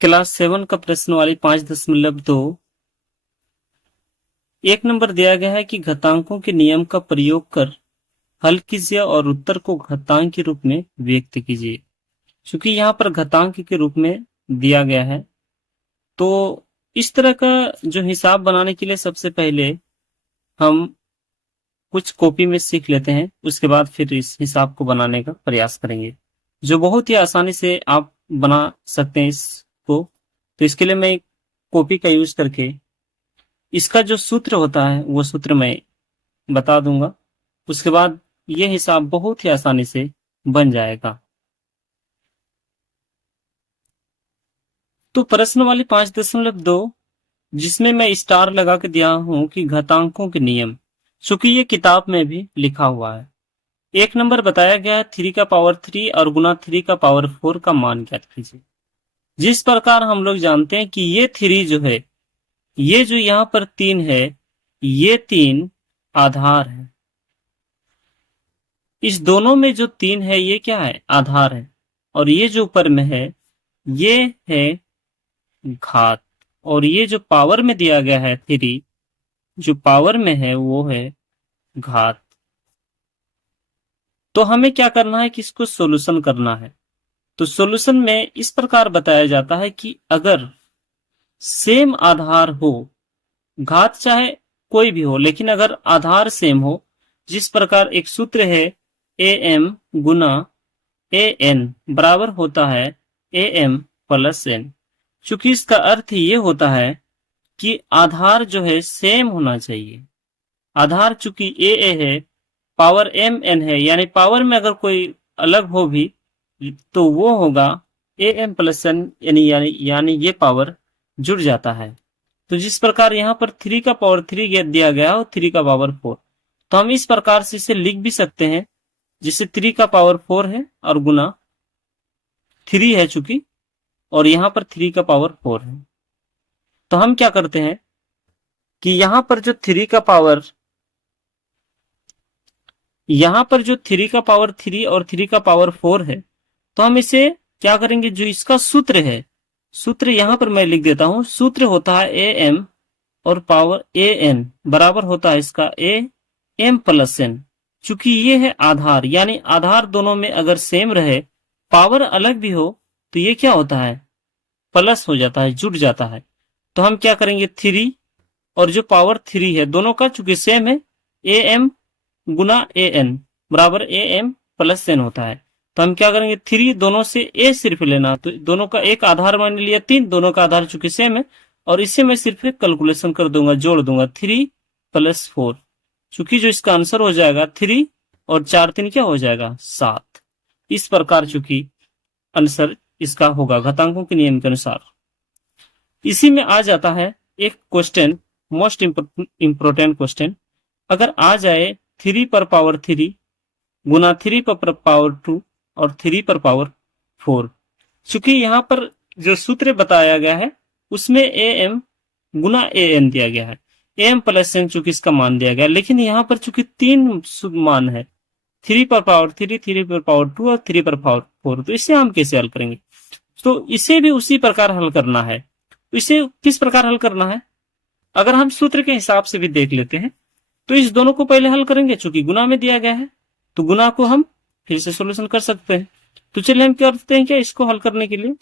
Class 7 का प्रश्न वाली 5.2 एक नंबर दिया गया है कि घातांकों के नियम का प्रयोग कर हल कीजिए और उत्तर को घातांक के रूप में व्यक्त कीजिए। क्योंकि यहाँ पर घातांक के रूप में दिया गया है, तो इस तरह का जो हिसाब बनाने के लिए सबसे पहले हम कुछ कॉपी में सीख लेते हैं, उसके बाद फिर इस हिसाब को बनाने का प्रयास करेंगे, जो बहुत ही आसानी से आप बना सकते हैं इसको। तो इसके लिए मैं कॉपी का यूज करके इसका जो सूत्र होता है वो सूत्र मैं बता दूंगा। उसके बाद ये हिसाब बहुत ही आसानी से बन जाएगा। तो प्रश्न वाली 5.2 जिसमें मैं स्टार लगा के दिया हूं कि घातांकों के नियम, चूंकि ये किताब में भी लिखा हुआ है। एक नंबर बताया गया है 3 का पावर 3 और गुना 3 का पावर 4 का मान ज्ञात कीजिए। जिस प्रकार हम लोग जानते हैं कि ये 3 जो है, ये जो यहाँ पर 3 है, ये 3 आधार है। इस दोनों में जो 3 है ये क्या है? आधार है। और ये जो ऊपर में है ये है घात। और ये जो पावर में दिया गया है 3, जो पावर में है वो है घात। तो हमें क्या करना है कि इसको सोल्यूशन करना है। तो सोल्यूशन में इस प्रकार बताया जाता है कि अगर सेम आधार हो, घात चाहे कोई भी हो, लेकिन अगर आधार सेम हो, जिस प्रकार एक सूत्र है ए एम गुना ए एन बराबर होता है ए एम प्लस एन। चूंकि इसका अर्थ ये होता है कि आधार जो है सेम होना चाहिए। आधार चूंकि ए है, पावर एम एन है, यानी पावर में अगर कोई अलग हो भी तो वो होगा ए एम प्लस एन, यानी ये पावर जुड़ जाता है। तो जिस प्रकार यहाँ पर 3 का पावर 3 दिया गया और 3 का पावर 4, तो हम इस प्रकार से इसे लिख भी सकते हैं, जिससे 3 का पावर 4 है और गुना 3 है चूंकि, और यहाँ पर 3 का पावर 4 है। तो हम क्या करते हैं कि यहाँ पर जो 3 का पावर, यहाँ पर जो 3 का पावर 3 और 3 का पावर 4 है, तो हम इसे क्या करेंगे, जो इसका सूत्र है, सूत्र यहाँ पर मैं लिख देता हूं। सूत्र होता है ए एम और पावर ए एन बराबर होता है इसका ए एम प्लस एन। चूंकि ये है आधार, यानी आधार दोनों में अगर सेम रहे, पावर अलग भी हो, तो ये क्या होता है? प्लस हो जाता है, जुड़ जाता है। तो हम क्या करेंगे, 3 और जो पावर 3 है दोनों का चूंकि सेम है, ए एम गुना ए एन बराबर ए एम प्लस एन होता है। तो हम क्या करेंगे, 3 दोनों से ए सिर्फ लेना, तो दोनों का एक आधार मान लिया 3, दोनों का आधार चूंकि सेम है, और इससे मैं सिर्फ एक कैलकुलेशन कर दूंगा, जोड़ दूंगा 3 + 4। चूंकि जो इसका आंसर हो जाएगा 3 और 4 3 क्या हो जाएगा? 7। इस प्रकार चूंकि आंसर इसका होगा घातांकों के नियम के अनुसार। इसी में आ जाता है एक क्वेश्चन, मोस्ट इंपोर्टेंट क्वेश्चन। अगर आ जाए 3 पर पावर 3 गुना 3 पर पावर 2 और 3 पर पावर 4, चूंकि यहाँ पर जो सूत्र बताया गया है उसमें ए एम गुना ए एन दिया गया है, ए एम प्लस एन चूंकि इसका मान दिया गया, लेकिन यहाँ पर चूंकि 3 मान है, 3 पर पावर 3, 3 पर पावर 2 और 3 पर पावर 4, तो इसे हम कैसे हल करेंगे? तो इसे भी उसी प्रकार हल करना है। इसे किस प्रकार हल करना है? अगर हम सूत्र के हिसाब से भी देख लेते हैं, तो इस दोनों को पहले हल करेंगे, चूंकि गुना में दिया गया है तो गुना को हम फिर से सोल्यूशन कर सकते हैं। तो चलिए हम क्या करते हैं, क्या इसको हल करने के लिए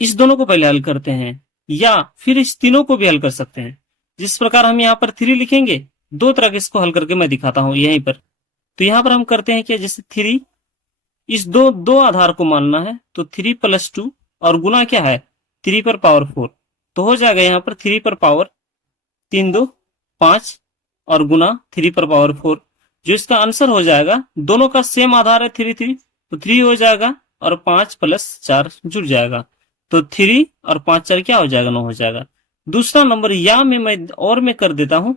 इस दोनों को पहले हल करते हैं, या फिर इस तीनों को भी हल कर सकते हैं। जिस प्रकार हम यहाँ पर 3 लिखेंगे, दो तरह के इसको हल करके मैं दिखाता हूं यहीं पर। तो यहाँ पर हम करते हैं क्या, जैसे 3, इस दो दो आधार को मानना है, तो 3 + 2 और गुना क्या है 3 पर पावर 4, तो हो जाएगा यहाँ पर 3 पर पावर 3 2 5 और गुना 3 पर पावर 4। जो इसका आंसर हो जाएगा, दोनों का सेम आधार है 3 3, तो 3 हो जाएगा और 5 + 4 जुड़ जाएगा, तो 3 और 5 4 क्या हो जाएगा? 9 हो जाएगा। दूसरा नंबर या में मैं कर देता हूं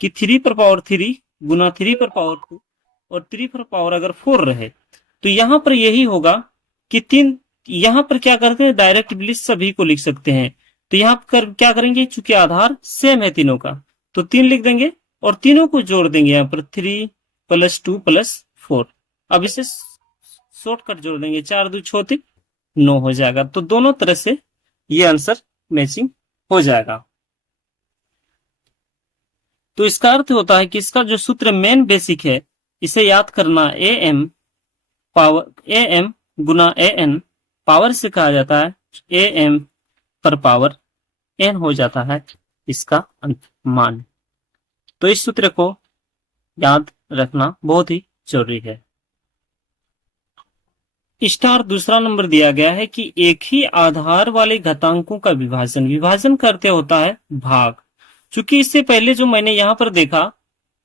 कि 3 पर पावर 3 गुना 3 पर पावर 2 और 3 पर पावर अगर 4 रहे, तो यहां पर यही होगा कि 3, यहां पर क्या करते हैं, डायरेक्ट सभी को लिख सकते हैं। तो यहां पर क्या करेंगे, चूंकि आधार सेम है तीनों का, तो 3 लिख देंगे और तीनों को जोड़ देंगे यहाँ पर 3 + 2 + 4। अब इसे शॉर्टकट जोड़ देंगे, 4 2 6 3 नो हो जाएगा। तो दोनों तरह से ये आंसर मैचिंग हो जाएगा। तो इसका अर्थ होता है कि इसका जो सूत्र मेन बेसिक है, इसे याद करना, ए एम गुना ए एन, पावर से कहा जाता है ए एम पर पावर एन हो जाता है इसका मान। तो इस सूत्र को याद रखना बहुत ही जरूरी है। स्टार दूसरा नंबर दिया गया है कि एक ही आधार वाले घातांकों का विभाजन, विभाजन करते होता है भाग। चूंकि इससे पहले जो मैंने यहां पर देखा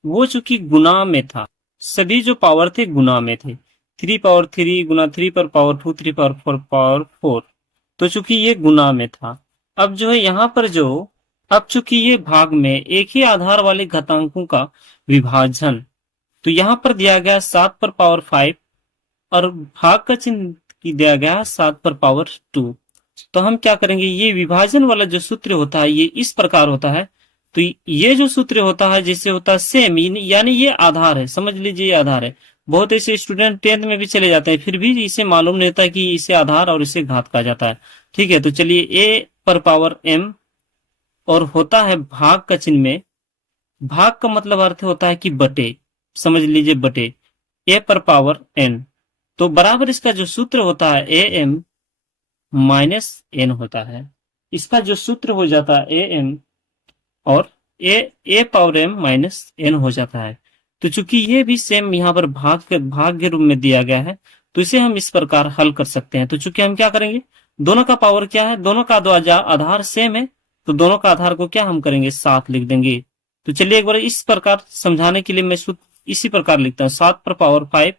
वो चूंकि गुना में था, सभी जो पावर थे गुना में थे, 3 पावर 3 गुना 3 पर पावर 2, 3 पावर 4 पावर 4, तो चूंकि ये गुना में था। अब जो है यहाँ पर जो, अब चूंकि ये भाग में एक ही आधार वाले घातांकों का विभाजन, तो यहाँ पर दिया गया 7 पर पावर 5 और भाग का चिन्ह दिया गया 7 पर पावर 2। तो हम क्या करेंगे, ये विभाजन वाला जो सूत्र होता है ये इस प्रकार होता है। तो ये जो सूत्र होता है जैसे होता है सेम, यानी ये आधार है, समझ लीजिए ये आधार है। बहुत ऐसे स्टूडेंट 10th में भी चले जाते हैं फिर भी इसे मालूम नहीं होता कि इसे आधार और इसे घात कहा जाता है। ठीक है, तो चलिए ए पर पावर एम और होता है भाग का चिन्ह में, भाग का मतलब अर्थ होता है कि बटे, समझ लीजिए बटे ए पर पावर एन। तो बराबर इसका जो सूत्र होता है ए एम माइनस एन होता है। इसका जो सूत्र हो जाता है ए एम और ए पावर एम माइनस एन हो जाता है। तो चूंकि ये भी सेम यहाँ पर भाग के रूप में दिया गया है, तो इसे हम इस प्रकार हल कर सकते हैं। तो चूंकि हम क्या करेंगे, दोनों का पावर क्या है, दोनों का आधार सेम है, तो दोनों का आधार को क्या हम करेंगे 7 लिख देंगे। तो चलिए एक बार इस प्रकार समझाने के लिए मैं इसी प्रकार लिखता हूँ, 7 पर पावर 5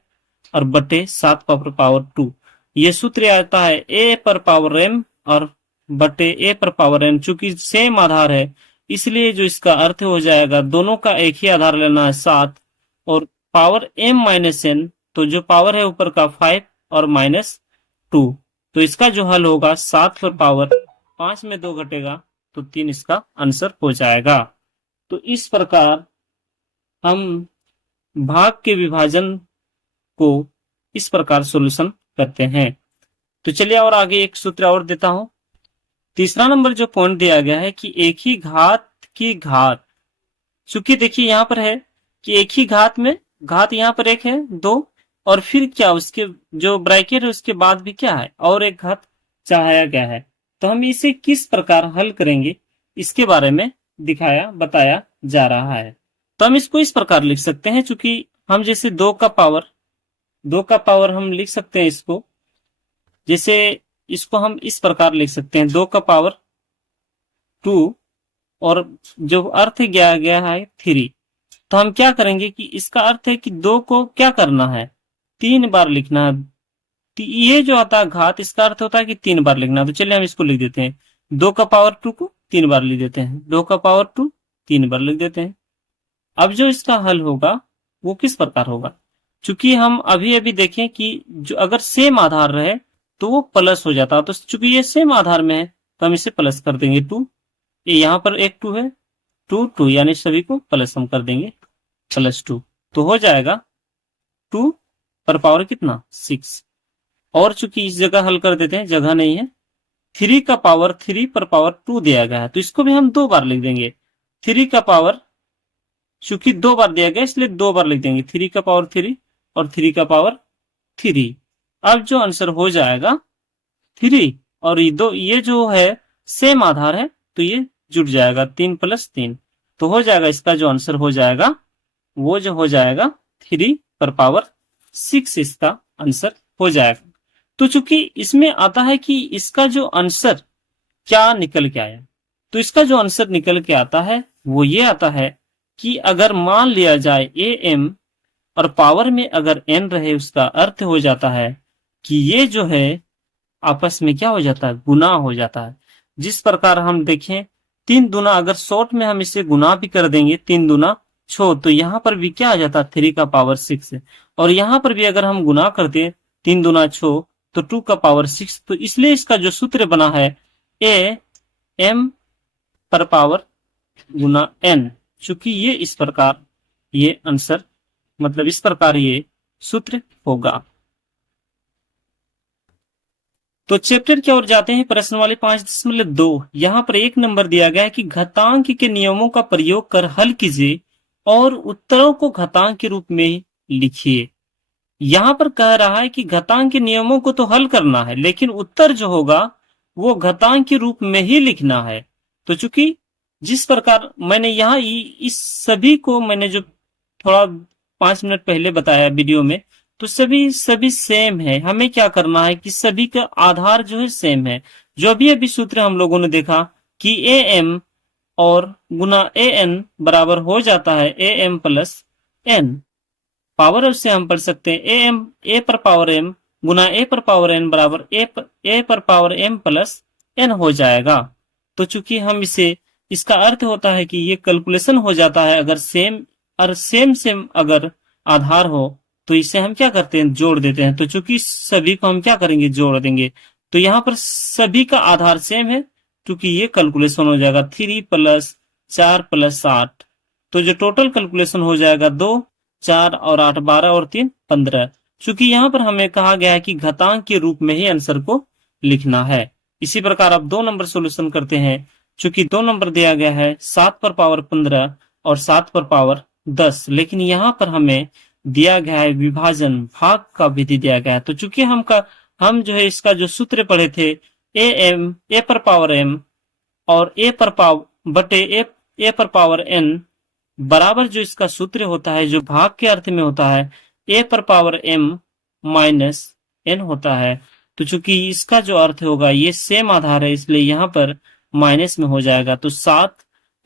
और बटे 7 पर पावर 2। ये सूत्र आता है ए पर पावर एम और बटे ए पर पावर एन। चूंकि सेम आधार है इसलिए जो इसका अर्थ हो जाएगा, दोनों का एक ही आधार लेना है 7 और पावर एम माइनस एन, तो जो पावर है ऊपर का 5 और माइनस 2। तो इसका जो हल होगा 7 पर पावर 5 में 2 घटेगा तो 3 इसका आंसर हो जाएगा। तो इस प्रकार हम भाग के विभाजन को इस प्रकार सॉल्यूशन करते हैं। तो चलिए और आगे एक सूत्र और देता हूं। तीसरा नंबर जो पॉइंट दिया गया है कि एक ही घात की घात, चूंकि देखिए यहां पर है कि एक ही घात में घात यहां पर एक है 2 और फिर क्या उसके जो ब्रैकेट है उसके बाद भी क्या है और एक घात चाहा गया है। तो हम इसे किस प्रकार हल करेंगे इसके बारे में बताया जा रहा है। तो हम इसको इस प्रकार लिख सकते हैं, चूंकि हम जैसे 2 का पावर हम लिख सकते हैं इसको, जैसे इसको हम इस प्रकार लिख सकते हैं 2 का पावर 2 और जो अर्थ किया गया है 3। तो हम क्या करेंगे कि इसका अर्थ है कि 2 को क्या करना है 3 बार लिखना है। ये जो आता है घात, इसका अर्थ होता है कि 3 बार लिखना है। तो चलिए हम इसको लिख देते हैं, 2 का पावर 2 को 3 बार लिख देते हैं, 2 का पावर 2 3 बार लिख देते हैं। अब जो इसका हल होगा वो किस प्रकार होगा, चूंकि हम अभी अभी देखें कि जो अगर सेम आधार रहे तो वो प्लस हो जाता है। तो चूंकि ये सेम आधार में है तो हम इसे प्लस कर देंगे 2, ये यहाँ पर एक 2 है, 2 2 यानी सभी को प्लस हम कर देंगे +2, तो हो जाएगा 2 पर पावर कितना 6। और चूंकि इस जगह हल कर देते हैं, जगह नहीं है, 3 का पावर 3 पर पावर 2 दिया गया है तो इसको भी हम 2 बार लिख देंगे। 3 का पावर चूंकि 2 बार दिया गया इसलिए 2 बार लिख देंगे, 3 का पावर 3 और 3 का पावर 3। अब जो आंसर हो जाएगा 3 और ये जो है सेम आधार है तो ये जुड़ जाएगा 3 + 3, तो हो जाएगा इसका जो आंसर हो जाएगा वो जो हो जाएगा 3 पर पावर 6 इसका आंसर हो जाएगा। तो चूंकि इसमें आता है कि इसका जो आंसर क्या निकल के आया, तो इसका जो आंसर निकल के आता है वो ये आता है कि अगर मान लिया जाए ए एम और पावर में अगर एन रहे, उसका अर्थ हो जाता है कि ये जो है आपस में क्या हो जाता है गुना हो जाता है। जिस प्रकार हम देखें 3 दूना, अगर शॉर्ट में हम इसे गुना भी कर देंगे 3 दूना 6, तो यहाँ पर भी क्या आ जाता है 3 का पावर 6 है। और यहाँ पर भी अगर हम गुना करते 3 दूना 6 तो 2 का पावर 6। तो इसलिए इसका जो सूत्र बना है ए एम पर पावर गुना एन, चूंकि ये इस प्रकार ये आंसर मतलब इस प्रकार ये सूत्र होगा। तो चैप्टर की ओर जाते हैं। प्रश्न वाले 5.2। यहाँ पर एक नंबर दिया गया है कि घातांक के नियमों का प्रयोग कर हल कीजिए और उत्तरों को घातांक के रूप में लिखिए। यहाँ पर कह रहा है कि घातांक के नियमों को तो हल करना है, लेकिन उत्तर जो होगा वो घातांक के रूप में ही लिखना है। तो चूंकि जिस प्रकार मैंने यहाँ इस सभी को मैंने जो थोड़ा 5 मिनट पहले बताया वीडियो में, तो सभी सेम है। हमें क्या करना है कि सभी का आधार जो है सेम है। जो भी अभी सूत्र हम लोगों ने देखा कि ए एम और गुना ए एन बराबर हो जाता है A M plus N. Power से हम पढ़ सकते हैं ए पर पावर एम गुना ए पर पावर एन बराबर ए पर पावर एम प्लस एन हो जाएगा। तो चूंकि हम इसे, इसका अर्थ होता है कि ये कैलकुलेशन हो जाता है अगर सेम और सेम अगर आधार हो तो इसे हम क्या करते हैं, जोड़ देते हैं। तो चूंकि सभी को हम क्या करेंगे, जोड़ देंगे। तो यहाँ पर सभी का आधार सेम है, क्योंकि ये कैलकुलेशन हो जाएगा 3 + 4 + 8। तो जो टोटल कैलकुलेशन हो जाएगा 2 4 और 8 12 और 3 15। चूंकि यहाँ पर हमें कहा गया है कि घातांक के रूप में ही आंसर को लिखना है। इसी प्रकार अब 2 नंबर सोल्यूशन करते हैं। चूंकि 2 नंबर दिया गया है 7 पर पावर 15 और 7 पर पावर 10, लेकिन यहाँ पर हमें दिया गया है विभाजन भाग का विधि दिया गया है। तो चूंकि हम जो है इसका जो सूत्र पढ़े थे ए पर पावर एम और ए पर पावर बटे ए पर पावर एन बराबर जो इसका सूत्र होता है, जो भाग के अर्थ में होता है, ए पर पावर एम माइनस एन होता है। तो चूंकि इसका जो अर्थ होगा ये सेम आधार है, इसलिए यहाँ पर माइनस में हो जाएगा। तो 7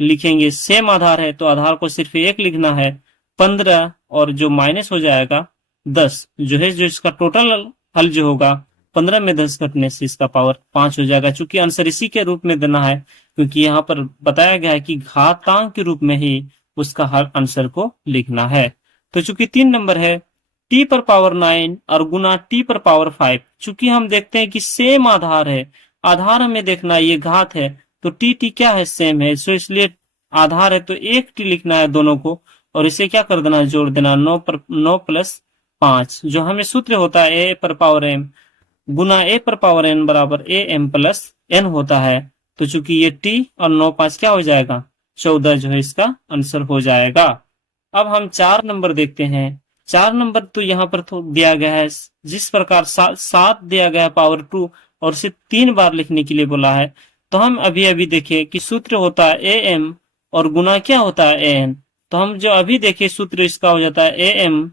लिखेंगे, सेम आधार है तो आधार को सिर्फ 1 लिखना है। 15 और जो माइनस हो जाएगा 10 जो है, जो इसका टोटल हल जो होगा 15 में 10 घटने से इसका पावर 5 हो जाएगा। चूंकि आंसर इसी के रूप में देना है, क्योंकि यहाँ पर बताया गया है कि घातांक के रूप में ही उसका हर आंसर को लिखना है। तो चूंकि 3 नंबर है t पर पावर 9 और गुना t पर पावर 5। चूंकि हम देखते हैं कि सेम आधार है, आधार हमें देखना है, ये घात है तो t क्या है, सेम है। सो इसलिए आधार है तो 1 t लिखना है दोनों को, और इसे क्या कर देना, जोड़ देना। 9 + 5 जो हमें सूत्र होता है ए पर पावर एम गुना ए पर पावर एन बराबर ए एम प्लस एन होता है। तो चूंकि ये t और 9 5 क्या हो जाएगा, 14 जो है इसका आंसर हो जाएगा। अब हम 4 नंबर देखते हैं। 4 नंबर तो यहाँ पर तो दिया गया है, जिस प्रकार 7 दिया गया है पावर 2 और इसे 3 बार लिखने के लिए बोला है। तो हम अभी देखे कि सूत्र होता है ए एम और गुना क्या होता है ए एन। तो हम जो अभी देखे सूत्र इसका हो जाता है ए एम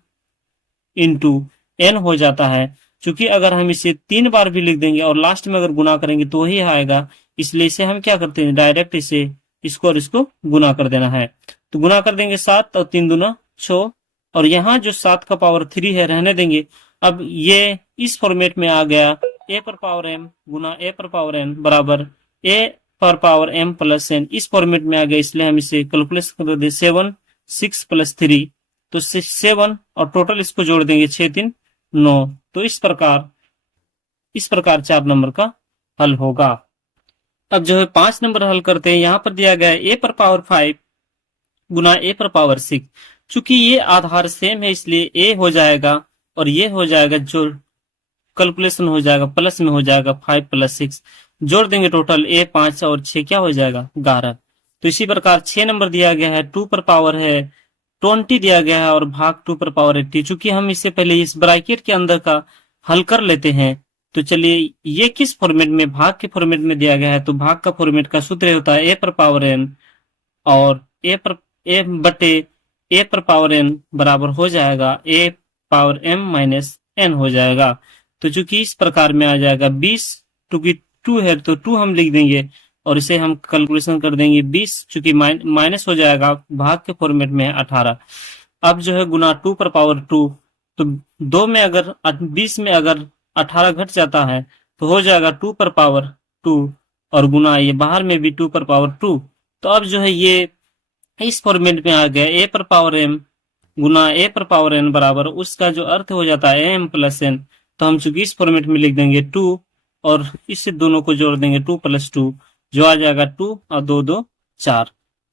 इंटू एन हो जाता है। चूंकि अगर हम इसे 3 बार भी लिख देंगे और लास्ट में अगर गुना करेंगे तो वही आएगा, इसलिए इसे हम क्या करते हैं, डायरेक्ट इसे इसको और इसको गुना कर देना है। तो गुना कर देंगे 7 और 3 दूना 6, और यहाँ जो 7 का पावर 3 है रहने देंगे। अब ये इस फॉर्मेट में आ गया ए पर पावर एम गुना ए पर पावर एन बराबर ए पर पावर एम प्लस एन, इस फॉर्मेट में आ गया। इसलिए हम इसे कैलकुलेशन कर दें 7 6 + 3 तो 7 और टोटल इसको जोड़ देंगे 6 3 9। तो इस प्रकार 4 नंबर का हल होगा। अब जो है 5 नंबर हल करते हैं। यहाँ पर दिया गया है ए पर पावर 5 गुना ए पर पावर 6। चूंकि ये आधार सेम है इसलिए ए हो जाएगा और ये हो जाएगा, जो कैलकुलेशन हो जाएगा प्लस में हो जाएगा 5 + 6, जोड़ देंगे टोटल ए 5 और 6 क्या हो जाएगा 11। तो इसी प्रकार 6 नंबर दिया गया है 2 पर पावर है 20 दिया गया है और भाग 2 पर पावर 80। चूंकि हम इससे पहले इस ब्रैकेट के अंदर का हल कर लेते हैं, तो चलिए ये किस फॉर्मेट में, भाग के फॉर्मेट में दिया गया है। तो भाग का फॉर्मेट का सूत्र होता है ए पर पावर एन और ए बटे ए पर पावर एन बराबर हो जाएगा ए पावर एम माइनस एन हो जाएगा। तो चूंकि इस प्रकार में आ जाएगा 20, क्योंकि 2 है तो 2 हम लिख देंगे और इसे हम कैलकुलेशन कर देंगे 20, चूंकि माइनस हो जाएगा, भाग के फॉर्मेट में है 18। अब जो है गुना 2 पर पावर 2, तो 2 में अगर 20 में अगर 18 घट जाता है तो हो जाएगा 2 पर पावर 2 और गुना ये बाहर में भी 2 पर पावर 2। तो अब जो है ये इस फॉर्मेट में आ गया ए पर पावर एम गुना ए पर पावर एन बराबर उसका जो अर्थ हो जाता है एम प्लस एन। तो हम चूंकि इस फॉर्मेट में लिख देंगे 2 और इससे दोनों को जोड़ देंगे 2 + 2 जो आ जाएगा 2 और 2 2 4।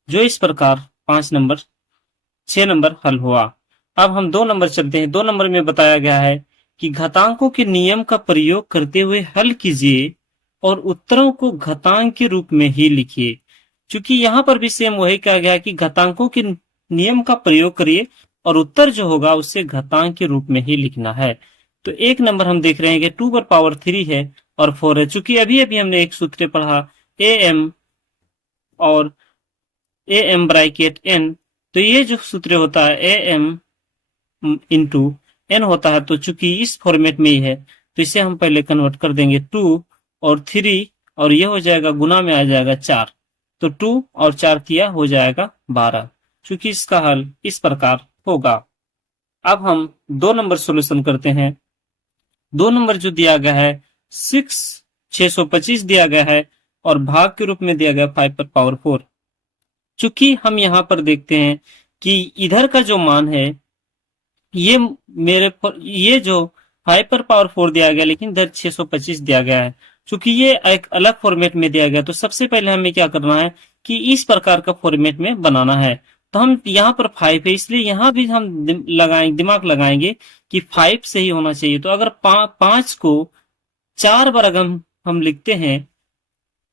जो इस प्रकार 6 नंबर हल हुआ। अब हम 2 नंबर चलते हैं। 2 नंबर में बताया गया है कि घातांकों के नियम का प्रयोग करते हुए हल कीजिए और उत्तरों को घातांक के रूप में ही लिखिए। क्योंकि यहाँ पर भी सेम वही कहा गया कि घातांकों के नियम का प्रयोग करिए और उत्तर जो होगा उसे घातांक के रूप में ही लिखना है। तो एक नंबर हम देख रहे हैं कि 2 पर पावर 3 है और 4 है। चूंकि अभी अभी हमने एक सूत्र पढ़ा ए एम और ए एम ब्रैकेट एन, तो ये जो सूत्र होता है ए एम इंटू एन होता है। तो चूंकि इस फॉर्मेट में ही है तो इसे हम पहले कन्वर्ट कर देंगे 2 और 3 और ये हो जाएगा गुना में आ जाएगा 4। तो 2 और 4 किया हो जाएगा 12। चूंकि इसका हल इस प्रकार होगा। अब हम 2 नंबर सॉल्यूशन करते हैं। 2 नंबर जो दिया गया है 625 दिया गया है और भाग के रूप में दिया गया 5 पर पावर 4। चूंकि हम यहाँ पर देखते हैं कि इधर का जो मान है ये जो 5 पर पावर 4 दिया गया, लेकिन इधर 625 दिया गया है। चूंकि ये एक अलग फॉर्मेट में दिया गया तो सबसे पहले हमें क्या करना है कि इस प्रकार का फॉर्मेट में बनाना है। तो हम यहाँ पर 5 है इसलिए यहाँ भी हम दिमाग लगाएंगे कि 5 से ही होना चाहिए। तो अगर 5 को 4 बार अगर हम लिखते हैं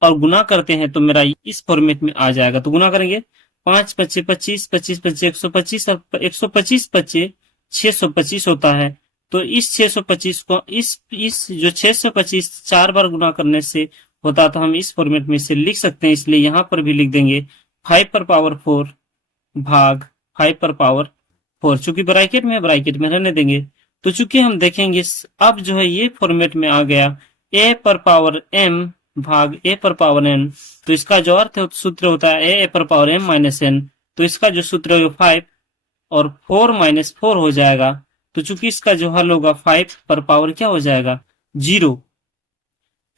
और गुना करते हैं तो मेरा इस फॉर्मेट में आ जाएगा। तो गुना करेंगे 5 पच्चे 25, 25 पच्चे 125 और 125 पच्चे 625 होता है। तो इस 625 को इस जो 625 4 बार गुना करने से होता तो हम इस फॉर्मेट में से लिख सकते हैं। इसलिए यहां पर भी लिख देंगे 5 पर पावर 4 भाग 5 पर पावर 4। चूंकि ब्रैकेट में रहने देंगे। तो चूंकि हम देखेंगे अब जो है ये फॉर्मेट में आ गया ए पर पावर एम भाग ए पर पावर एन। तो इसका जो अर्थ है सूत्र होता है ए पर पावर एम माइनस एन। तो इसका जो सूत्र है 5 और 4 माइनस 4 हो जाएगा। तो चूंकि इसका जो हल होगा 5 पर पावर क्या हो जाएगा 0।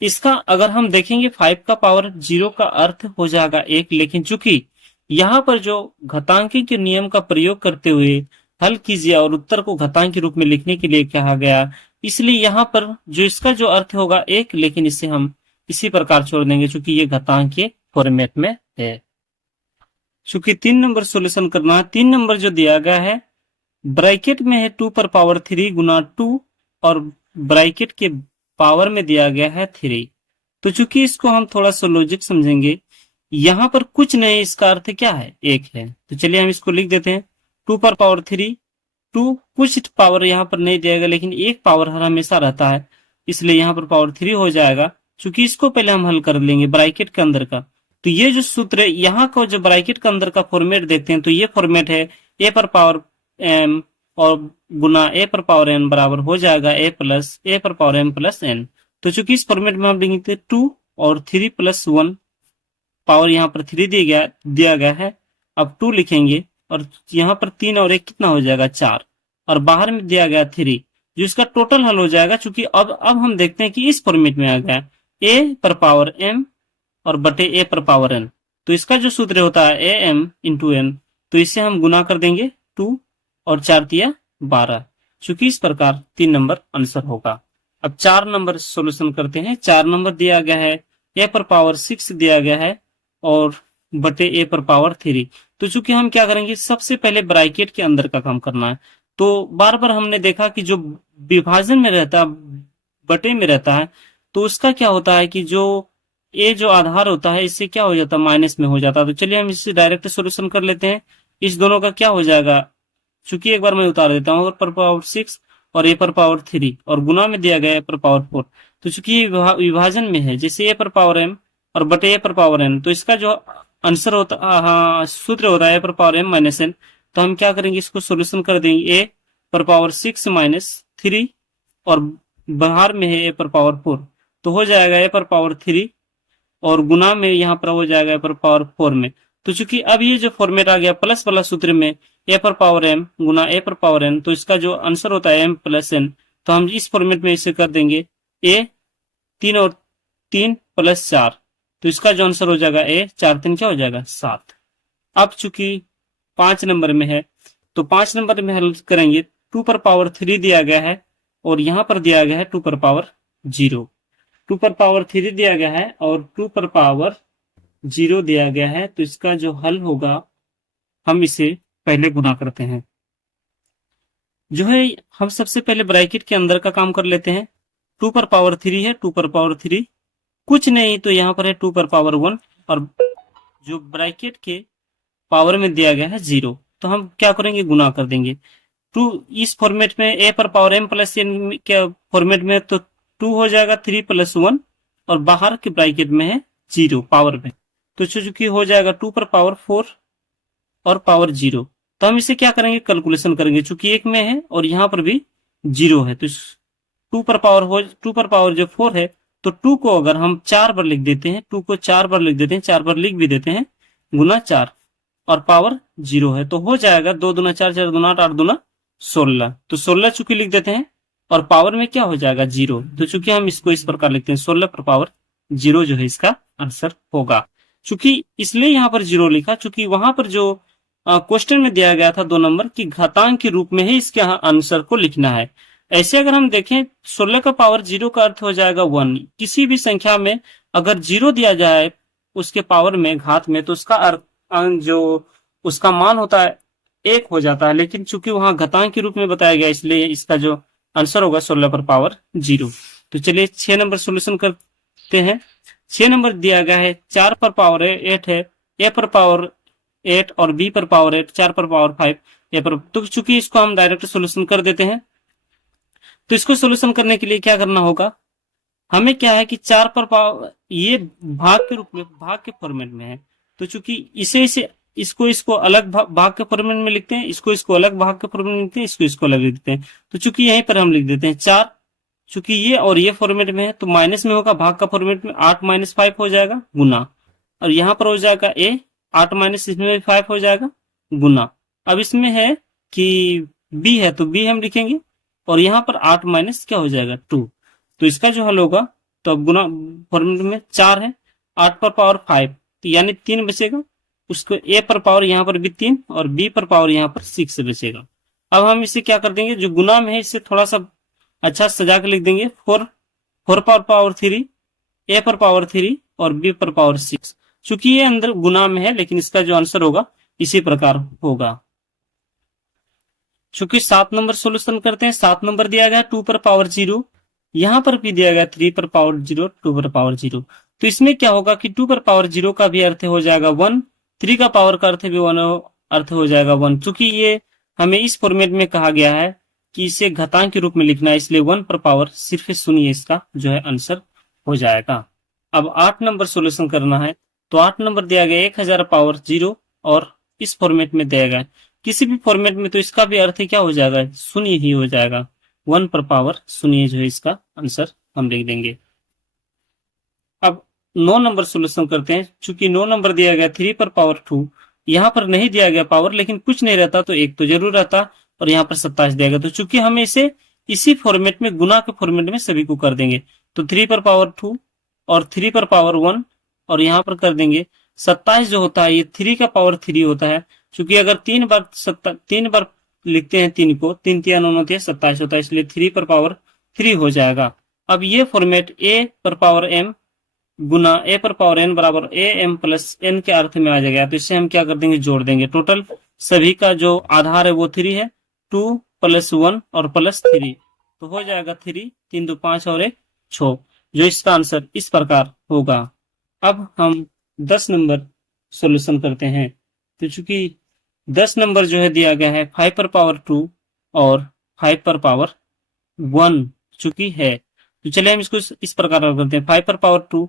इसका अगर हम देखेंगे 5 का पावर 0 का अर्थ हो जाएगा 1। लेकिन चूंकि यहाँ पर जो घातांकी के नियम का प्रयोग करते हुए हल कीजिए और उत्तर को घातांक के रूप में लिखने के लिए कहा गया, इसलिए यहाँ पर जो इसका जो अर्थ होगा 1, लेकिन इसे हम इसी प्रकार छोड़ देंगे चूंकि ये घातांक के फॉर्मेट में है। चूंकि 3 नंबर सोल्यूशन करना है। 3 नंबर जो दिया गया है ब्रैकेट में है 2 पर पावर 3 गुना 2 और ब्रैकेट के पावर में दिया गया है 3। तो चूंकि इसको हम थोड़ा सा लॉजिक समझेंगे, यहां पर कुछ नहीं, इसका अर्थ क्या है 1 है। तो चलिए हम इसको लिख देते हैं 2 पर पावर 3। 2 कुछ पावर यहाँ पर नहीं दिया गया लेकिन एक पावर हर हमेशा रहता है, इसलिए यहाँ पर पावर 3 हो जाएगा। चूंकि इसको पहले हम हल कर लेंगे ब्रैकेट के अंदर का। तो ये जो सूत्र है यहाँ को जो ब्रैकेट के अंदर का फॉर्मेट देखते हैं तो ये फॉर्मेट है ए पर पावर एम और गुना ए पर पावर एन बराबर हो जाएगा ए पर पावर एम प्लस एन। तो चूंकि इस फॉर्मेट में हम लिखेंगे 2 और 3 प्लस 1 पावर यहाँ पर 3 दिया गया है। अब 2 लिखेंगे और यहाँ पर 3 और 1 कितना हो जाएगा 4 और बाहर में दिया गया 3, जो इसका टोटल हल हो जाएगा। चूंकि अब हम देखते हैं कि इस फॉर्मेट में आ गया ए पर पावर एम और बटे ए पर पावर एन। तो इसका जो सूत्र होता है ए एम इंटू एन, तो इसे हम गुना कर देंगे 2 और 4 दिया 12। चूंकि इस प्रकार 3 नंबर आंसर होगा। अब 4 नंबर सॉल्यूशन करते हैं। 4 नंबर दिया गया है ए पर पावर 6 दिया गया है और बटे ए पर पावर 3। तो चूंकि हम क्या करेंगे सबसे पहले ब्रैकेट के अंदर का काम करना है। तो बार बार हमने देखा कि जो विभाजन में रहता है बटे में रहता है तो उसका क्या होता है कि जो ए जो आधार होता है इससे क्या हो जाता है माइनस में हो जाता है। तो चलिए हम इससे डायरेक्ट सॉल्यूशन कर लेते हैं। इस दोनों का क्या हो जाएगा, चूंकि एक बार मैं उतार देता हूँ पर पावर 6 और ए पर पावर 3 और गुना में दिया गया ए पर पावर 4। तो चूंकि विभाजन में है जैसे ए पर पावर एम और बटे ए पर पावर एन, तो इसका जो आंसर होता सूत्र होता है ए पर पावर एम माइनस एन। तो हम क्या करेंगे इसको सोल्यूशन कर देंगे ए पर पावर 6 माइनस 3 और बाहर में है ए पर पावर 4। तो हो जाएगा ए पर पावर 3 और गुना में यहाँ पर हो जाएगा ए पर पावर 4 में। तो चूंकि अब ये जो फॉर्मेट आ गया प्लस वाला सूत्र में ए पर पावर एम गुना ए पर पावर एन, तो इसका जो आंसर होता है एम प्लस एन। तो हम इस फॉर्मेट में इसे कर देंगे ए 3 और 3 प्लस 4। तो इसका जो आंसर हो जाएगा ए 4 3 क्या हो जाएगा 7। अब चूंकि 5 नंबर में है तो 5 नंबर में हल करेंगे 2 पर पावर 3 दिया गया है और यहाँ पर दिया गया है 2 पर पावर 0। 2 पर पावर 3 दिया गया है और 2 पर पावर 0 दिया गया है। तो इसका जो हल होगा हम इसे पहले गुना करते हैं। जो है हम सबसे पहले ब्रैकेट के अंदर का काम कर लेते हैं। 2 पर पावर 3 है, 2 पर पावर 3 कुछ नहीं तो यहाँ पर है 2 पर पावर 1 और जो ब्रैकेट के पावर में दिया गया है 0, तो हम क्या करेंगे गुना कर देंगे। 2 इस फॉर्मेट में ए पर पावर m प्लस n के फॉर्मेट में तो 2 हो जाएगा 3 प्लस 1 और बाहर के ब्रैकेट में है 0 पावर में, तो चूंकि हो जाएगा 2 पर पावर 4 और पावर 0। तो हम इसे क्या करेंगे कैलकुलेशन करेंगे, चूंकि एक में है और यहाँ पर भी 0 है तो 2 पर पावर जो 4 है तो 2 को अगर हम 4 बार लिख देते हैं, 2 को 4 बार लिख देते हैं, 4 बार लिख भी देते हैं गुना 4 और पावर 0 है तो हो जाएगा 2 दूना 4, 4 दूना 8, 8 दूना 16, तो 16 चूंकि लिख देते हैं और पावर में क्या हो जाएगा 0, तो चूंकि हम इसको इस प्रकार लिखते हैं 16 पर पावर 0 जो है इसका आंसर होगा। चूंकि इसलिए यहाँ पर 0 लिखा चूंकि वहां पर जो क्वेश्चन में दिया गया था 2 नंबर की घातांक के रूप में ही इसके आंसर को लिखना है। ऐसे अगर हम देखें 16 का पावर 0 का अर्थ हो जाएगा 1। किसी भी संख्या में अगर 0 दिया जाए उसके पावर में घात में तो उसका अर्थ जो उसका मान होता है 1 हो जाता है, लेकिन चूंकि वहां घातांक के रूप में बताया गया इसलिए इसका जो आंसर होगा 16 पर पावर 0। तो चलिए 6 नंबर सोल्यूशन करते हैं। 6 नंबर दिया गया है 4 पर पावर 8 है, ए पर पावर 8 और बी पर पावर 8, 4 पर पावर 5 ए पर, तो चूंकि इसको हम डायरेक्ट सोल्यूशन कर देते हैं तो इसको सोल्यूशन करने के लिए क्या करना होगा, हमें क्या है कि 4 पर पावर ये भाग के रूप में भाग के फॉर्मेट में है तो चूंकि इसे इसको अलग भाग के फॉर्मेट में लिखते हैं, इसको अलग भाग के फॉर्मेट में लिखते हैं, इसको अलग लिखते हैं, तो चूंकि यहीं पर हम लिख देते हैं 4, चूंकि ये और ये फॉर्मेट में है तो माइनस में होगा, भाग का फॉर्मेट में 8 माइनस 5 हो जाएगा गुना, और यहाँ पर हो जाएगा ए 8 माइनस इसमें भी 5 हो जाएगा गुना। अब इसमें है कि बी है तो बी हम लिखेंगे और यहाँ पर 8 माइनस क्या हो जाएगा 2, तो इसका जो हल होगा तो अब गुना फॉर्मेट में 4 है, 8 पर पावर 5 तो यानी 3 बचेगा, उसको ए पर पावर यहाँ पर भी 3 और बी पर पावर यहाँ पर 6 बचेगा। अब हम इसे क्या कर देंगे, जो गुना में है इसे थोड़ा सा अच्छा सजा के लिख देंगे 4 पर पावर 3, ए पर पावर 3 और बी पर पावर 6, चूंकि ये अंदर गुना में है लेकिन इसका जो आंसर होगा इसी प्रकार होगा। चूंकि 7 नंबर सोल्यूशन करते हैं, 7 नंबर दिया गया 2 पर पावर 0, यहाँ पर भी दिया गया 3 पर पावर 0, 2 पर पावर 0, तो इसमें क्या होगा कि 2 पर पावर 0 का भी अर्थ हो जाएगा 1, 3 का पावर का अर्थ भी 1 अर्थ हो जाएगा 1, चूंकि ये हमें इस फॉर्मेट में कहा गया है कि इसे घातांक के रूप में लिखना है इसलिए 1 पर पावर सिर्फ सुनिए इसका जो है आंसर हो जाएगा। अब 8 नंबर सोल्यूशन करना है तो 8 नंबर दिया गया 1000 पावर 0 और इस फॉर्मेट में दिया गया किसी भी फॉर्मेट में तो इसका भी अर्थ क्या हो जाएगा शून्य ही हो जाएगा, 1 पर पावर शून्य जो है इसका आंसर हम लिख देंगे। अब 9 नंबर सोल्यूशन करते हैं, चूंकि 9 नंबर दिया गया 3 पर पावर 2, यहाँ पर नहीं दिया गया पावर लेकिन कुछ नहीं रहता तो एक तो जरूर रहता और यहाँ पर 27 दिया गया, तो चूंकि हम इसे इसी फॉर्मेट में गुना के फॉर्मेट में सभी को कर देंगे तो 3 पर पावर 2 और 3 पर पावर 1 और यहाँ पर कर देंगे 27 जो होता है ये 3 का पावर 3 होता है, क्योंकि अगर 3 बार लिखते हैं 3 को 3 3 9 9 27 होता है इसलिए 3 पर पावर 3 हो जाएगा। अब ये फॉर्मेट ए पर पावर m गुना ए पर पावर n बराबर ए एम प्लस n के अर्थ में आ जाएगा, तो इससे हम क्या कर देंगे जोड़ देंगे, टोटल सभी का जो आधार है वो 3 है, 2 प्लस 1 और प्लस 3 तो हो जाएगा 3 3 2 5 और 1 6, जो इसका आंसर इस प्रकार होगा। अब हम 10 नंबर सॉल्यूशन करते हैं, तो चूंकि 10 नंबर जो है दिया गया है 5 पर पावर 2 और 5 पर पावर 1 चूंकि है, तो चलिए हम इसको इस प्रकार करते हैं 5 पर पावर 2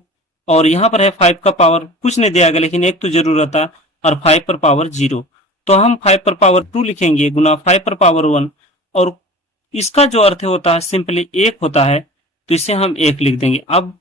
और यहाँ पर है 5 का पावर कुछ नहीं दिया गया लेकिन एक तो जरूर रहता और 5 पर पावर 0, तो हम 5 पर पावर 2 लिखेंगे गुना 5 पर पावर 1 और इसका जो अर्थ होता है सिंपली 1 होता है तो इसे हम 1 लिख देंगे। अब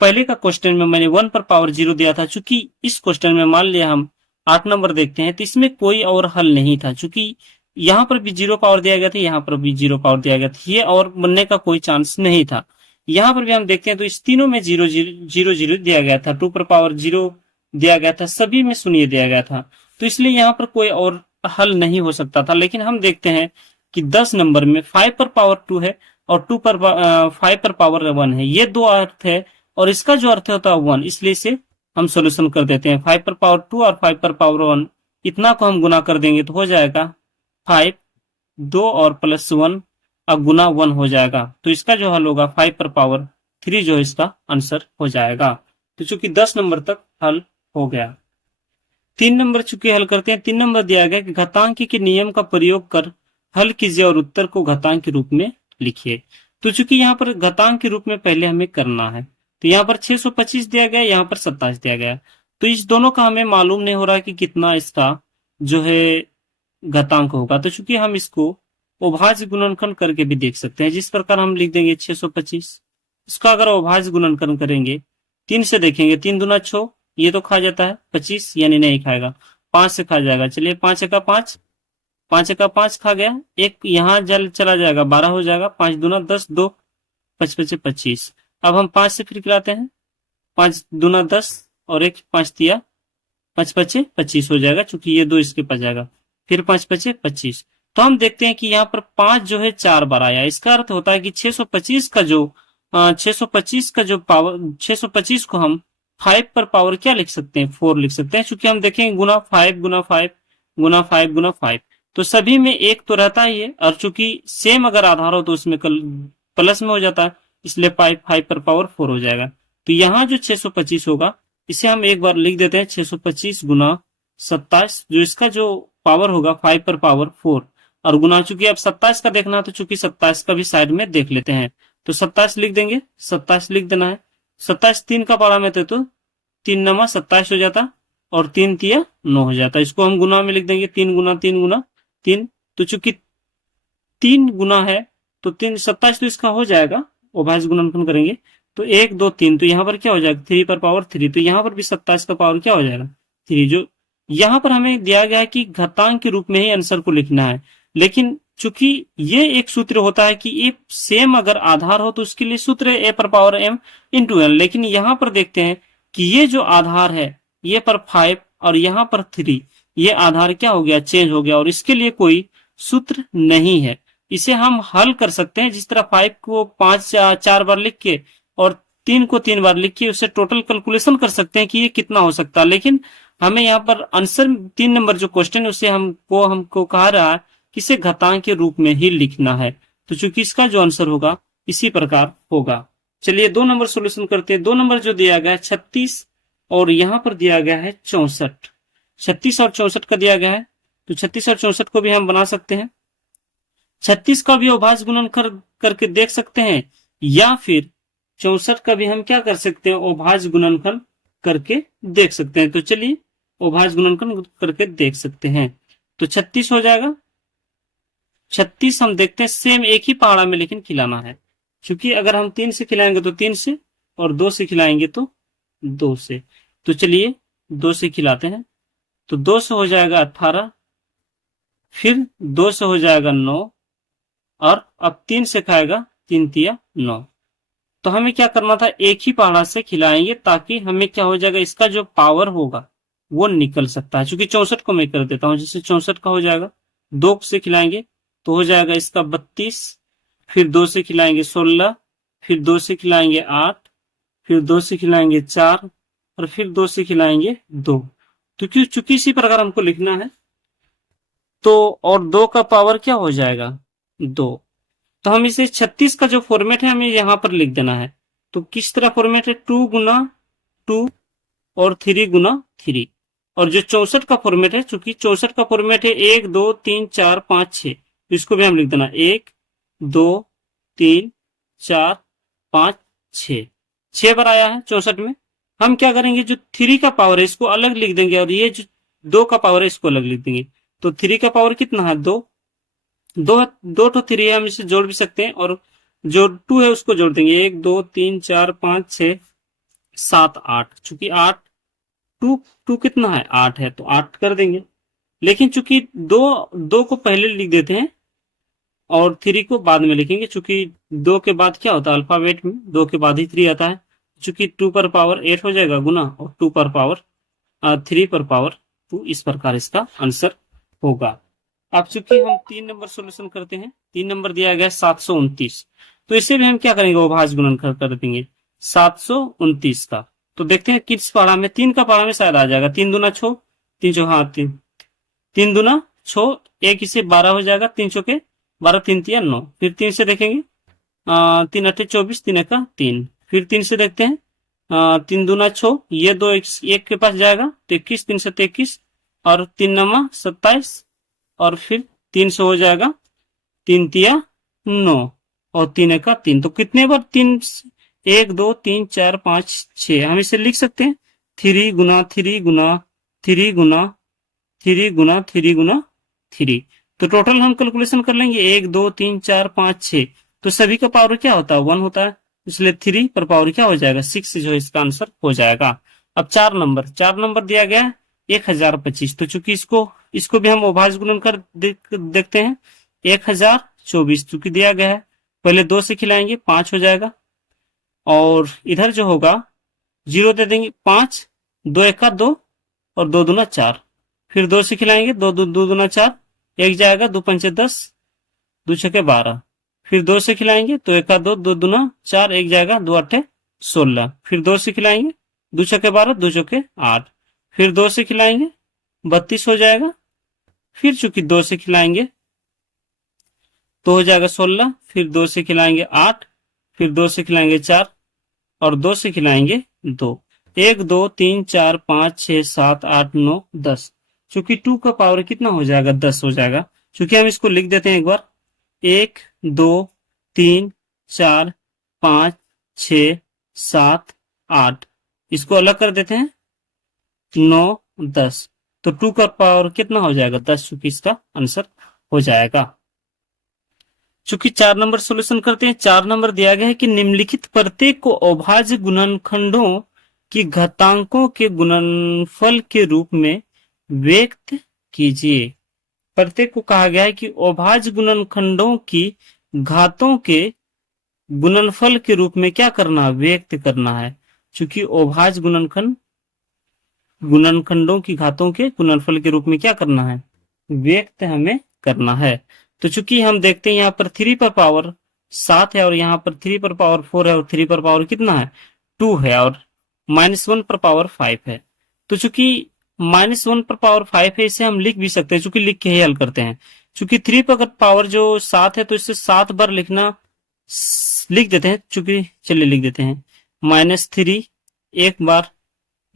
पहले का क्वेश्चन में मैंने 1 पर पावर 0 दिया था, चूंकि इस क्वेश्चन में मान लिया हम 8 नंबर देखते हैं तो इसमें कोई और हल नहीं था, चूंकि यहाँ पर भी 0 पावर दिया गया था, यहाँ पर भी 0 पावर दिया गया था, ये और बनने का कोई चांस नहीं था। यहाँ पर भी हम देखते हैं तो इस तीनों में 0 0 0 दिया गया था, 2 पर पावर 0 दिया गया था, सभी में शून्य दिया गया था, तो इसलिए यहाँ पर कोई और हल नहीं हो सकता था। लेकिन हम देखते हैं कि 10 नंबर में 5 पर पावर 2 है और 5 पर पावर 1 है, ये दो अर्थ है और इसका जो अर्थ होता है 1, इसलिए इसे हम सोल्यूशन कर देते हैं। 5 पर पावर 2 और 5 पर पावर 1 इतना को हम गुना कर देंगे तो हो जाएगा 5 2 और प्लस 1 अब गुना 1 हो जाएगा। तो इसका जो हल होगा 5 पर पावर 3 जो इसका आंसर हो जाएगा। तो चूंकि 10 नंबर तक हल हो गया। 3 नंबर चूंकि हल करते हैं। 3 नंबर दिया गया कि घातांकी के नियम का प्रयोग कर हल कीजिए और उत्तर को घातांक के रूप में लिखिए। तो चूंकि यहाँ पर घातांक के रूप में पहले हमें करना है, तो यहाँ पर 625 दिया गया, यहाँ पर 27 दिया गया। तो इस दोनों का हमें मालूम नहीं हो रहा कि कितना इसका जो है घातांक होगा। तो चूंकि हम इसको अभाज्य गुणनखंड करके भी देख सकते हैं। जिस प्रकार हम लिख देंगे 625, इसका अगर अभाज्य गुणनखंड करेंगे 3 से देखेंगे, 3 दूना 6, ये तो खा जाता है 25, यानी नहीं खाएगा। 5 से खा जाएगा, चलिए 5 का 5, 5 का 5 खा गया। एक यहाँ जल चला जाएगा, 12 हो जाएगा। 5 दूना 10, 2 5 5 25। अब हम 5 से फिर खिलाते हैं, 5 दूना 10 और एक 5 दिया, 5 5 25 हो जाएगा, चूंकि ये 2 इसके पास जाएगा। फिर 5 5 25। तो हम देखते हैं कि यहाँ पर 5 जो है 4 बार आया। इसका अर्थ होता है कि 625 का जो 625 का जो पावर, 625 को हम 5 पर पावर क्या लिख सकते हैं, 4 लिख सकते हैं। चूंकि हम देखेंगे गुना 5 गुना 5 गुना 5 गुना 5, तो सभी में एक तो रहता ही है, और चूंकि सेम अगर आधार हो तो उसमें प्लस में हो जाता है, इसलिए 5 पर पावर 4 हो जाएगा। तो यहाँ जो 625 होगा, इसे हम एक बार लिख देते हैं 625 गुना 27, जो इसका जो पावर होगा 5 पर पावर 4, और गुना चूंकि अब 27 का देखना है, तो चूंकि 27 का भी साइड में देख लेते हैं। तो 27 लिख देंगे, 27 लिख देना है। 27 3 का पारा में थे तो 3 नमा 27 हो जाता, और 3 तिया 9 हो जाता। इसको हम गुना में लिख देंगे, 3 गुना 3 गुना 3। तो चूंकि 3 गुना है तो 3 27 तो इसका हो जाएगा, अभाज्य गुणनखंड करेंगे तो 1 2 3, तो यहाँ पर क्या हो जाएगा 3 पर पावर 3। तो यहाँ पर भी 27 का पावर क्या हो जाएगा 3। जो यहाँ पर हमें दिया गया है कि घातांक के रूप में ही आंसर को लिखना है, लेकिन चूंकि ये एक सूत्र होता है कि ए सेम अगर आधार हो तो उसके लिए सूत्र है ए पर पावर m इंटू एन। लेकिन यहाँ पर देखते हैं कि ये जो आधार है ये पर 5 और यहाँ पर 3, ये आधार क्या हो गया, चेंज हो गया, और इसके लिए कोई सूत्र नहीं है। इसे हम हल कर सकते हैं, जिस तरह 5 को 4 बार लिख के और 3 को 3 बार लिख के उससे टोटल कैलकुलेशन कर सकते हैं कि ये कितना हो सकता है। लेकिन हमें यहाँ पर आंसर 3 नंबर जो क्वेश्चन है उसे हमको कहा रहा है कि इसे घातांक के रूप में ही लिखना है। तो चूंकि इसका जो आंसर होगा इसी प्रकार होगा। चलिए 2 नंबर सोल्यूशन करते हैं। 2 नंबर जो दिया गया है 36 और यहाँ पर दिया गया है 64। 36 और 64 का दिया गया है, तो 36 और 64 को भी हम बना सकते हैं। 36 का भी अभाज्य गुणनखंड करके देख सकते हैं, या फिर 64 का भी हम क्या कर सकते हैं, अभाज्य गुणनखंड करके देख सकते हैं। तो चलिए अभाज्य गुणनखंड करके देख सकते हैं। तो 36 हो जाएगा। 36 हम देखते हैं सेम एक ही पहाड़ा में लेकिन खिलाना है, क्योंकि अगर हम 3 से खिलाएंगे तो 3 से, और 2 से खिलाएंगे तो 2 से। तो चलिए 2 से खिलाते हैं। तो 2 से हो जाएगा 18, फिर 2 से हो जाएगा 9, और अब 3 से खाएगा, 3 तिया 9। तो हमें क्या करना था, एक ही पहाड़ा से खिलाएंगे ताकि हमें क्या हो जाएगा, इसका जो पावर होगा वो निकल सकता है। चूंकि 64 को मैं कर देता हूं, जैसे 64 का हो जाएगा, 2 से खिलाएंगे तो हो जाएगा इसका 32, फिर 2 से खिलाएंगे 16, फिर 2 से खिलाएंगे 8, फिर 2 से खिलाएंगे 4, और फिर 2 से खिलाएंगे 2। तो चूंकि इसी प्रकार हमको लिखना है, तो और 2 का पावर क्या हो जाएगा 2। तो हम इसे 36 का जो फॉर्मेट है हमें यहाँ पर लिख देना है। तो किस तरह फॉर्मेट है, 2 गुना 2 और 3 गुना 3। और जो 64 का फॉर्मेट है, चूंकि 64 का फॉर्मेट है 1 2 3 4 5 6, तो इसको भी हम लिख देना 1 2 3 4 5 6, 6 बार आया है 64 में। हम क्या करेंगे, जो 3 का पावर है इसको अलग लिख देंगे, और ये जो 2 का पावर है इसको अलग लिख देंगे। तो 3 का पावर कितना है 2, 2 तो 3 है, हम इसे जोड़ भी सकते हैं, और जो 2 है उसको जोड़ देंगे, 1 2 3 4 5 6 7 8। चूंकि 8 2 कितना है 8 है, तो 8 कर देंगे। लेकिन चूंकि 2 को पहले लिख देते हैं और 3 को बाद में लिखेंगे, चूंकि 2 के बाद क्या होता है, अल्फाबेट में 2 के बाद ही 3 आता है। चूंकि 2 पर पावर 8 हो जाएगा गुना, और 2 पर पावर 3 पर पावर 2, इस प्रकार इसका आंसर होगा। अब चूंकि हम 3 नंबर सोल्यूशन करते हैं, 3 नंबर दिया गया 729, तो इसे भी हम क्या करेंगे, अभाज्य गुणनखंड कर देंगे 729 का। तो देखते हैं किस पारा में, 3 का पारा में शायद आ जाएगा, 3 दूना 6, 3 जो, हाँ 3 दूना छो, एक इसे 12 हो जाएगा, 3 चौके 12, 3 तिया 9। फिर 3 से देखेंगे, 3 अट्ठे 24, 3 का 3। फिर 3 से देखते हैं, 3 दूना 6, ये दो एक के पास जाएगा, तो 21, 3 से 21, और 3 नमा 27, और फिर 3 से हो जाएगा, 3 तिया 9, और 3 का 3। तो कितने बार 3, 1 2 3 4 5 6, हम इसे लिख सकते हैं 3 गुना 3 गुना 3 गुना 3 गुना 3 गुना 3। तो टोटल हम कैलकुलेशन कर लेंगे, 1 2 3 4 5 6, तो सभी का पावर क्या होता है, 1 होता है, इसलिए 3 पर पावर क्या हो जाएगा, 6 जो इसका आंसर हो जाएगा। अब 4 नंबर दिया गया है 1025, तो चूंकि इसको भी हम अभाज्य गुणन कर देखते हैं, 1024 चूंकि दिया गया है, पहले 2 से खिलाएंगे 5 हो जाएगा, और इधर जो होगा 0 दे देंगे, 5 2 1 का 2, और 2 दूना 4, फिर 2 से खिलाएंगे, 2 दूना 4, 1 जाएगा, 2 पंचे 10, 2 छके 12, फिर 2 से खिलाएंगे तो 1 का 2, 2 दूना 4, 1 जाएगा, 2 अट्ठे 16, फिर 2 से खिलाएंगे, 2 छके 12, 2 चौके 8, फिर 2 से खिलाएंगे 32 हो जाएगा, फिर चूंकि 2 से खिलाएंगे तो हो जाएगा 16, फिर 2 से खिलाएंगे 8, फिर 2 से खिलाएंगे 4, और 2 से खिलाएंगे 2, 1 2 3 4 5 6 7 8 9 10, चूंकि 2 का पावर कितना हो जाएगा, 10 हो जाएगा। चूंकि हम इसको लिख देते हैं एक बार, 1 2 3 4 5 6 7 8, इसको अलग कर देते हैं, 9 10, तो 2 का पावर कितना हो जाएगा, 10, चूंकि इसका आंसर हो जाएगा। चूंकि 4 नंबर सोल्यूशन करते हैं, 4 नंबर दिया गया है कि निम्नलिखित प्रत्येक को अभाज्य गुणनखंडों की घातांकों के गुणनफल के रूप में व्यक्त कीजिए। प्रत्येक को कहा गया है कि अभाज्य गुणनखंडों की घातों के गुणनफल के रूप में क्या करना है, व्यक्त करना है। चूंकि अभाज्य गुणनखंडों की घातों के गुणनफल के रूप में क्या करना है, व्यक्त हमें करना है। तो चूंकि हम देखते हैं यहाँ पर 3 पर पावर 7 है, और यहाँ पर 3 पर पावर 4 है, और 3 पर पावर कितना है, 2 है, और -1 पर पावर 5 है। तो चूंकि -1 पर पावर 5 है, इसे हम लिख भी सकते हैं, चूंकि लिख के ही हल करते हैं। चूंकि 3 पर पावर जो 7 है, तो इसे 7 बार लिख देते हैं, चूंकि चलिए लिख देते हैं, -3 एक बार,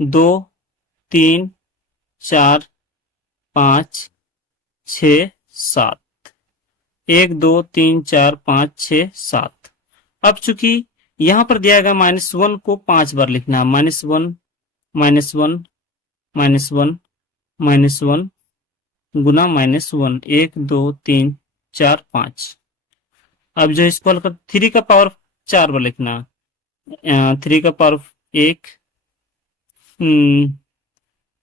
2 3 4 5 6 7, 1 2 3 4 5 6 7। अब चूंकि यहां पर दिया गया -1 को 5 बार लिखना है, -1 -1 -1 -1 गुना -1, 1 2 3 4 5। अब जो इसको हल कर 3 का पावर 4 बार लिखना है, 3 का पावर 1,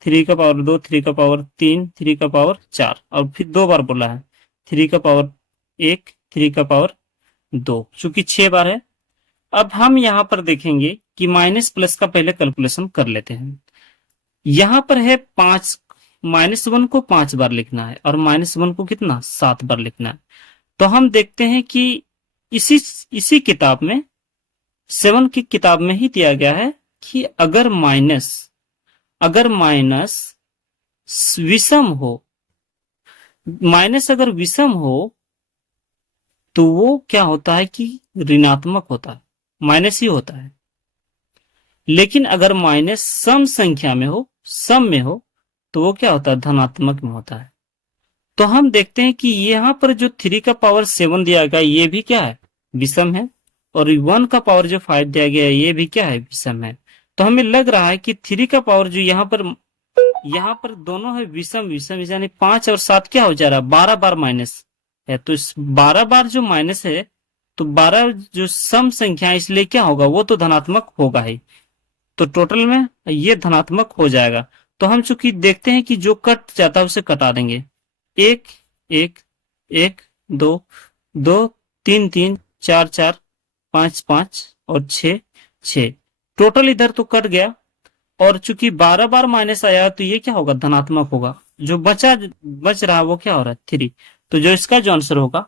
3 का पावर 2, 3 का पावर 3, 3 का पावर 4, और फिर 2 बार बोला है, 3 का पावर 1, 3 का पावर 2, चूंकि 6 बार है। अब हम यहां पर देखेंगे कि माइनस प्लस का पहले कैलकुलेशन कर लेते हैं। यहां पर है 5, -1 को 5 बार लिखना है, और -1 को कितना 7 बार लिखना है। तो हम देखते हैं कि इसी किताब में 7 की किताब में ही दिया गया है कि अगर माइनस विषम हो, माइनस अगर विषम हो तो वो क्या होता है कि ऋणात्मक होता है, माइनस ही होता है। लेकिन अगर माइनस सम संख्या में हो, सम में हो, तो वो क्या होता है, धनात्मक में होता है। तो हम देखते हैं कि यहां पर जो 3 का पावर 7 दिया गया, ये भी क्या है, विषम है, और 1 का पावर जो 5 दिया गया, ये भी क्या है, विषम है। तो हमें लग रहा है कि 3 का पावर जो यहाँ पर दोनों है विषम, यानी 5 और 7 क्या हो जा रहा है, 12 बार माइनस है। तो इस 12 बार जो माइनस है, तो 12 जो सम संख्या है, इसलिए क्या होगा, वो तो धनात्मक होगा ही। तो टोटल में ये धनात्मक हो जाएगा। तो हम चूंकि देखते हैं कि जो कट जाता है उसे कटा देंगे, 1 1 1 2 2 3 3 4 4 5 5 और 6 6, टोटल इधर तो कट गया। और चूंकि 12 बार माइनस आया, तो ये क्या होगा, धनात्मक होगा। जो बच रहा वो क्या हो रहा है, 3। तो जो इसका जो आंसर होगा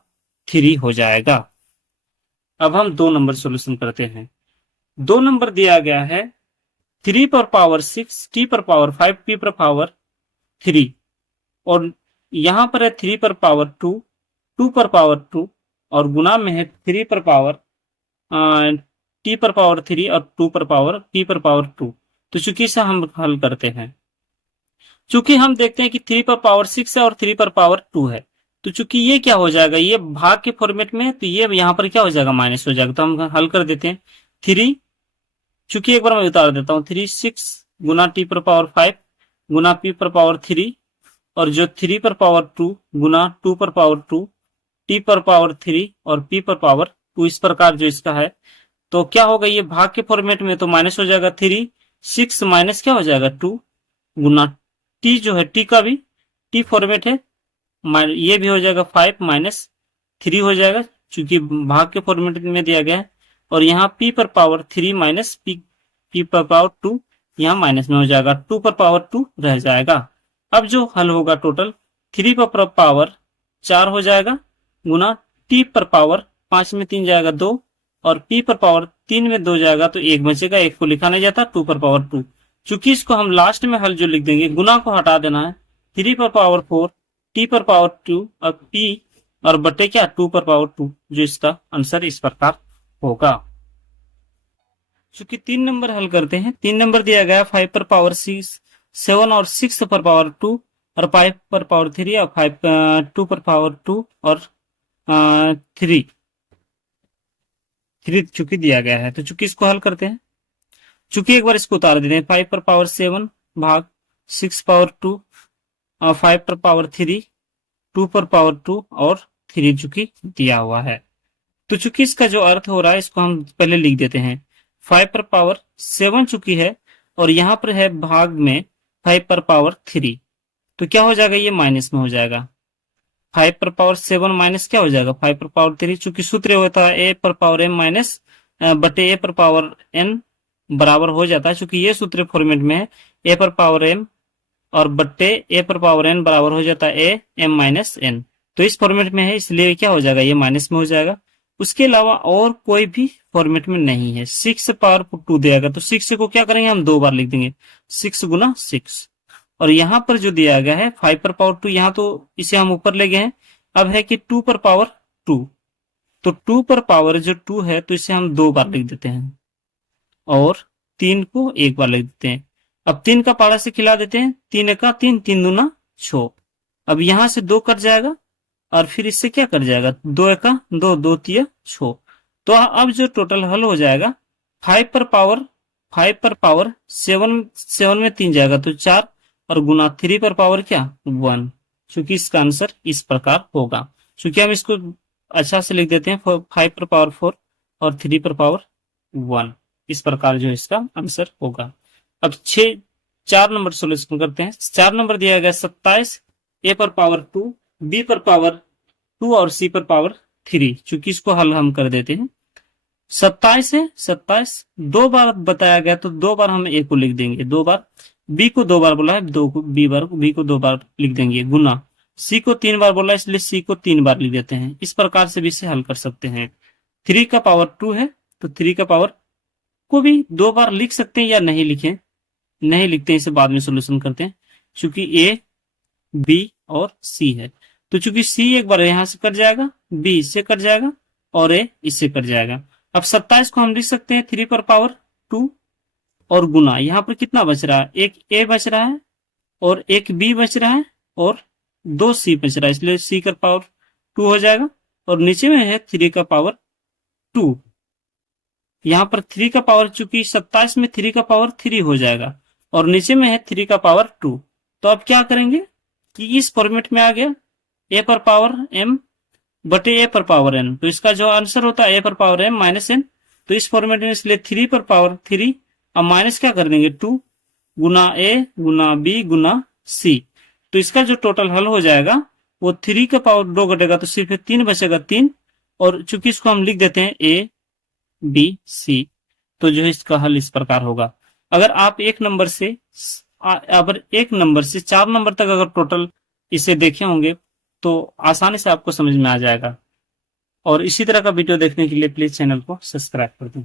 3 हो जाएगा। अब हम 2 नंबर सोल्यूशन करते हैं। 2 नंबर दिया गया है 3 पर पावर 6, t पर पावर 5, p पर पावर 3, और यहाँ पर है 3 पर पावर 2, 2 पर पावर 2 और गुना में है 3 पर पावर टी पर पावर 3 और 2 पर पावर पी पर पावर 2। तो चूंकि इसे हम हल करते हैं, चूंकि हम देखते हैं कि 3 पर पावर 6 है और 3 पर पावर 2 है, तो चूंकि ये क्या हो जाएगा, ये भाग के फॉर्मेट में है, तो ये यहाँ पर क्या हो जाएगा, माइनस हो जाएगा। तो हम हल कर देते हैं। 3, चूंकि एक बार मैं उतार देता हूँ, 3 6 गुना टी पर पावर 5 गुना पी पर पावर 3 और जो 3 पर पावर 2 गुना 2 पर पावर 2 टी पर पावर 3 और पी पर पावर 2, इस प्रकार जो इसका है। तो क्या होगा, ये भाग के फॉर्मेट में तो माइनस हो जाएगा 3 6 माइनस क्या हो जाएगा 2 गुना टी जो है, टी का भी टी फॉर्मेट है, ये भी हो जाएगा 5 माइनस 3 हो जाएगा क्योंकि भाग के फॉर्मेट में दिया गया है। और यहाँ p पर पावर 3 माइनस p पर पावर 2 यहाँ माइनस में हो जाएगा, 2 पर पावर 2 रह जाएगा। अब जो हल होगा टोटल 3 पर पावर 4 हो जाएगा गुना t पर पावर 5 में 3 जाएगा 2 और p पर पावर 3 में 2 जाएगा तो 1 बचेगा, 1 को लिखा नहीं जाता, 2 पर पावर 2। चूंकि इसको हम लास्ट में हल जो लिख देंगे, गुना को हटा देना है, 3 पर पावर 4 टी पर पावर 2 और पी और बटे क्या 2 पर पावर 2, जो इसका आंसर इस प्रकार होगा। चूंकि 3 नंबर हल करते हैं, 3 नंबर दिया गया 5 पर पावर 7 और 6 पर पावर 2 और 5 पर पावर 3 और 2 पर पावर 2 और 3 चूंकि दिया गया है। तो चूंकि इसको हल करते हैं, चूंकि एक बार इसको उतार देते हैं, 5 पर पावर 7 भाग 6 पावर 2 और 5 पर पावर 3 2 पर पावर 2 और 3 चूंकि दिया हुआ है। तो चूंकि इसका जो अर्थ हो रहा है इसको हम पहले लिख देते हैं। 5 पर पावर 7 चूंकि है और यहाँ पर है भाग में 5 पर पावर 3, तो क्या हो जाएगा, ये माइनस में हो जाएगा। 5 पर पावर 7 माइनस क्या हो जाएगा 5 पर पावर 3, चूंकि सूत्र होता है ए पर पावर एम माइनस बटे ए पर पावर एन बराबर हो जाता है, चूंकि ये सूत्र फॉर्मेट में है ए पर पावर एम और बट्टे ए पर पावर एन बराबर हो जाता है ए एम माइनस एन। तो इस फॉर्मेट में है इसलिए क्या हो जाएगा, ये माइनस में हो जाएगा। उसके अलावा और कोई भी फॉर्मेट में नहीं है। 6 पावर 2 देगा तो 6 को क्या करेंगे, हम 2 बार लिख देंगे, 6 गुना 6। और यहाँ पर जो दिया गया है 5 पर पावर 2, यहाँ तो इसे हम ऊपर ले गए हैं। अब है कि 2 पर पावर 2, तो 2 पर पावर जो 2 है तो इसे हम 2 बार लिख देते हैं और 3 को 1 बार लिख देते हैं। अब 3 का पारा से खिला देते हैं, 3 का 3, 3 दूना 6। अब यहां से 2 कट जाएगा और फिर इससे क्या कट जाएगा, 2 का 2, 2 तिया 6। तो अब जो टोटल हल हो जाएगा 5 पर पावर 7 में 3 जाएगा तो 4 और गुना 3 पर पावर क्या 1, चूंकि इसका आंसर इस प्रकार होगा। चूंकि हम इसको अच्छा से लिख देते हैं 5 पर पावर 4 और 3 पर पावर 1, इस प्रकार जो इसका आंसर होगा। अब 4 नंबर सोल्यूशन करते हैं। 4 नंबर दिया गया 27 ए पर पावर 2 बी पर पावर 2 और सी पर पावर 3, चूंकि इसको हल हम कर देते हैं। 27 है, 27 2 बार बताया गया तो 2 बार हम ए को लिख देंगे, 2 बार बी को 2 बार बोला है, 2 को बी को 2 बार लिख देंगे, गुना सी को 3 बार बोला है इसलिए सी को 3 बार लिख देते हैं। इस प्रकार से भी इसे हल कर सकते हैं। 3 का पावर 2 है तो 3 का पावर को भी 2 बार लिख सकते हैं या नहीं लिखें, नहीं लिखते हैं, इसे बाद में सोल्यूशन करते हैं। चूंकि ए बी और सी है तो चूंकि सी एक बार यहां से कट जाएगा, बी इससे कट जाएगा और ए इससे कट जाएगा। अब 27 को हम लिख सकते हैं 3 पर पावर 2 और गुना यहाँ पर कितना बच रहा है, एक ए बच रहा है और एक बी बच रहा है और 2 सी बच रहा है, इसलिए सी का पावर 2 हो जाएगा और नीचे में है 3 का पावर 2। यहाँ पर 3 का पावर, चूंकि 27 में 3 का पावर 3 हो जाएगा और नीचे में है 3 का पावर 2। तो अब क्या करेंगे कि इस फॉर्मेट में आ गया ए पर पावर एम बटे ए पर पावर एन, तो इसका जो आंसर होता है ए पर पावर एम माइनस एन। तो इस फॉर्मेट में इसलिए 3 पर पावर 3 अब माइनस क्या कर देंगे 2 गुना ए गुना बी गुना सी। तो इसका जो टोटल हल हो जाएगा वो 3 का पावर 2 घटेगा तो सिर्फ 3 बचेगा 3, और चूंकि इसको हम लिख देते हैं ए बी सी, तो जो है इसका हल इस प्रकार होगा। अगर आप एक नंबर से 4 नंबर तक अगर टोटल इसे देखे होंगे तो आसानी से आपको समझ में आ जाएगा। और इसी तरह का वीडियो देखने के लिए प्लीज चैनल को सब्सक्राइब कर दें।